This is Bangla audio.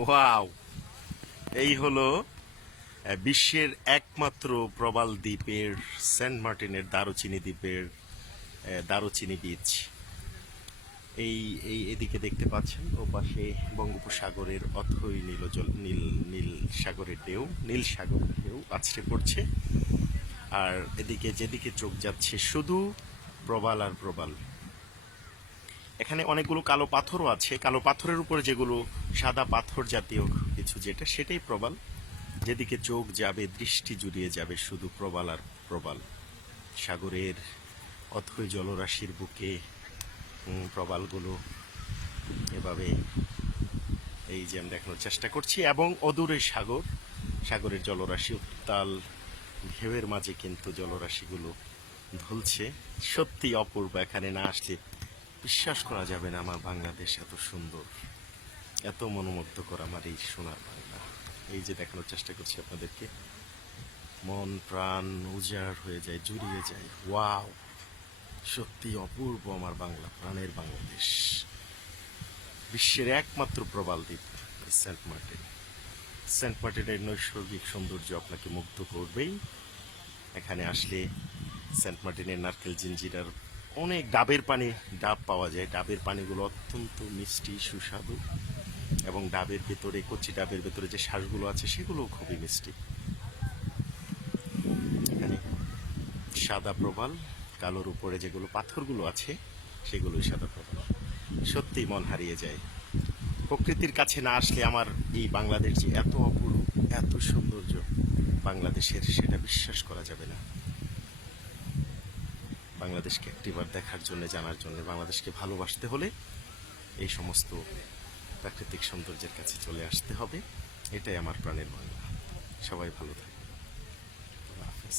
ওয়াও! এই হলো বিশ্বের একমাত্র প্রবাল দ্বীপের সেন্ট মার্টিনের দারুচিনি দ্বীপের দারুচিনি বিচ। এই এই এদিকে দেখতে পাচ্ছেন ও পাশে বঙ্গোপসাগরের অথই নীল নীল সাগরের ঢেউ, নীল সাগরের ঢেউ আছড়ে পড়ছে। আর এদিকে যেদিকে চোখ যাচ্ছে শুধু প্রবাল আর প্রবাল। এখানে অনেকগুলো কালো পাথরও আছে, কালো পাথরের উপরে যেগুলো সাদা পাথর জাতীয় কিছু যেটা, সেটাই প্রবাল। যেদিকে চোখ যাবে দৃষ্টি জুড়িয়ে যাবে শুধু প্রবাল আর প্রবাল। সাগরের অথই জলরাশির বুকে প্রবালগুলো এভাবে এই যে আমি দেখানোর চেষ্টা করছি, এবং অদূরে সাগর, সাগরের জলরাশি উত্তাল ঢেউয়ের মাঝে কিন্তু জলরাশিগুলো ধুলছে। সত্যি অপূর্ব, এখানে না আসলে বিশ্বাস করা যাবে না আমার বাংলাদেশ এত সুন্দর, এত মনোমুগ্ধকর আমার এই সোনার বাংলা। এই যে দেখানোর চেষ্টা করছি আপনাদেরকে, মন প্রাণ উজাড় হয়ে যায়, জুড়িয়ে যায়। ওয়াও, সত্যি অপূর্ব আমার বাংলা, প্রাণের বাংলাদেশ। বিশ্বের একমাত্র প্রবাল দ্বীপ সেন্ট মার্টিন। সেন্ট মার্টিনের নৈসর্গিক সৌন্দর্য আপনাকে মুগ্ধ করবেই। এখানে আসলে সেন্ট মার্টিনের নারকেল জিঞ্জিরার অনেক ডাবের পানি, ডাব পাওয়া যায়। ডাবের পানিগুলো অত্যন্ত মিষ্টি সুস্বাদু, এবং ডাবের ভেতরে, কচি ডাবের ভেতরে যে শ্বাসগুলো আছে সেগুলোও খুবই মিষ্টি। এখানে সাদা প্রবাল, কালোর উপরে যেগুলো পাথরগুলো আছে সেগুলোই সাদা প্রবাল। সত্যি মন হারিয়ে যায়। প্রকৃতির কাছে না আসলে আমার এই বাংলাদেশ যে এত অপূর্ব, এত সৌন্দর্য বাংলাদেশের, সেটা বিশ্বাস করা যাবে না। বাংলাদেশকে একটিবার দেখার জন্য, জানার জন্য, বাংলাদেশকে ভালোবাসতে হলে এই সমস্ত প্রাকৃতিক সৌন্দর্যের কাছে চলে আসতে হবে। এটাই আমার প্রাণের বাংলা। সবাই ভালো থাকবে। আল্লাহ হাফেজ।